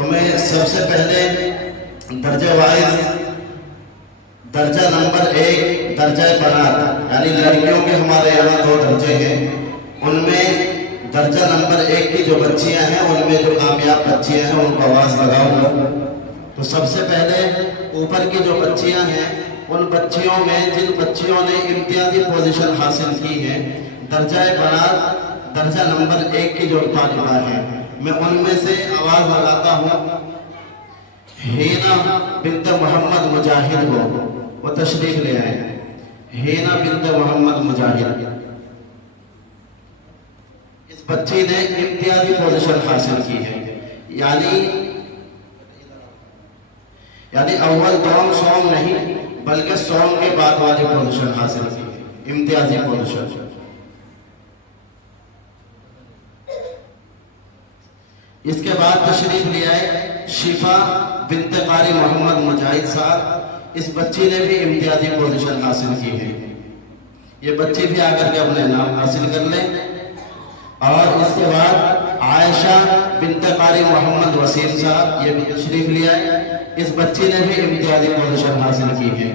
تو میں سب سے پہلے درجہ وائز درجہ نمبر 1 درجہ بنات یعنی لڑکیوں کے ہمارے یہاں 2 درجے ہیں، ان میں درجہ نمبر 1 کی جو بچیاں ہیں ان میں جو کامیاب بچیاں ہیں ان کو آواز لگاؤں گا۔ تو سب سے پہلے اوپر کی جو بچیاں ہیں ان بچیوں میں جن بچیوں نے امتیازی پوزیشن حاصل کی ہے درجہ بنات درجہ نمبر 1 کی جو طالبہ ہیں، میں ان میں سے آواز لگاتا ہوں ہینا بنت محمد مجاہد کو، وہ تشریف لے آئے۔ ہینا بنت محمد مجاہد، اس بچی نے امتیازی پوزیشن حاصل کی ہے، یعنی اول دوم سوم نہیں بلکہ سوم کے بعد والی پوزیشن حاصل کی ہے، امتیازی پوزیشن۔ اس کے بعد تشریف لے آئے شفا بنت قاری محمد مجاہد صاحب، اس بچی نے بھی امتیازی پوزیشن حاصل کی ہے، یہ بچی بھی آ کر کے اپنے نام حاصل کر لیں۔ اور اس کے بعد عائشہ بنت قاری محمد وسیم صاحب، یہ بھی تشریف لے آئے، اس بچی نے بھی امتیازی پوزیشن حاصل کی ہے۔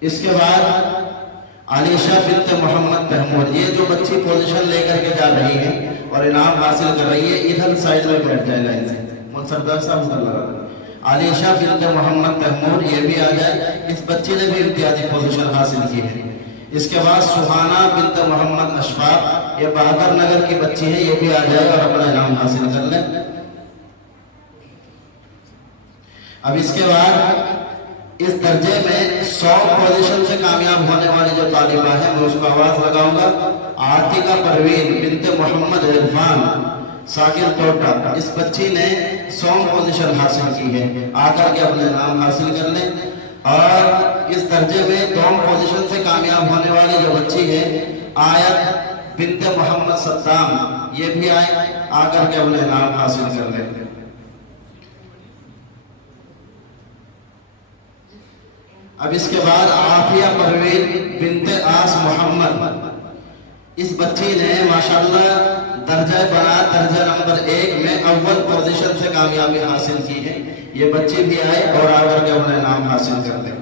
اس کے بعد علیشہ بنت محمد تیمور، یہ جو بچی پوزیشن لے کر کے جا رہی ہے اور انعام حاصل کر رہی ہے، ادھر سائڈ میں بیٹھ جائے لائن سے، سردار صاحب ادھر لگا دیں۔ علیشہ بنت محمد تیمور، یہ بھی آ جائے، اس بچی نے بھی امتیازی پوزیشن حاصل کی ہے۔ اس کے بعد سبحانہ بنت محمد اشفاق، یہ بہادر نگر کی بچی ہے، یہ بھی آ جائے اور اپنا انعام حاصل کر لیں۔ اب اس کے بعد اس درجے میں 100 پوزیشن سے کامیاب ہونے والی جو طالبہ ہے میں اس کو آواز لگاؤں گا۔ عاتقہ پروین بنت محمد عرفان ساکر توٹا، اس بچی نے 100 پوزیشن حاصل کی ہے، آ کر کے اپنے نام حاصل کر لیں۔ اور اس درجے میں 2 پوزیشن سے کامیاب ہونے والی جو بچی ہے آیت بنت محمد صدام، یہ بھی آئے، آ کر کے اپنے نام حاصل کر لیں۔ اب اس کے بعد عافیہ پروین بنت آس محمد، اس بچی نے ماشاءاللہ درجہ بنات درجہ نمبر 1 میں اول پوزیشن سے کامیابی حاصل کی ہے، یہ بچی بھی آئے اور آ کر کے اپنے نام حاصل کر لیں۔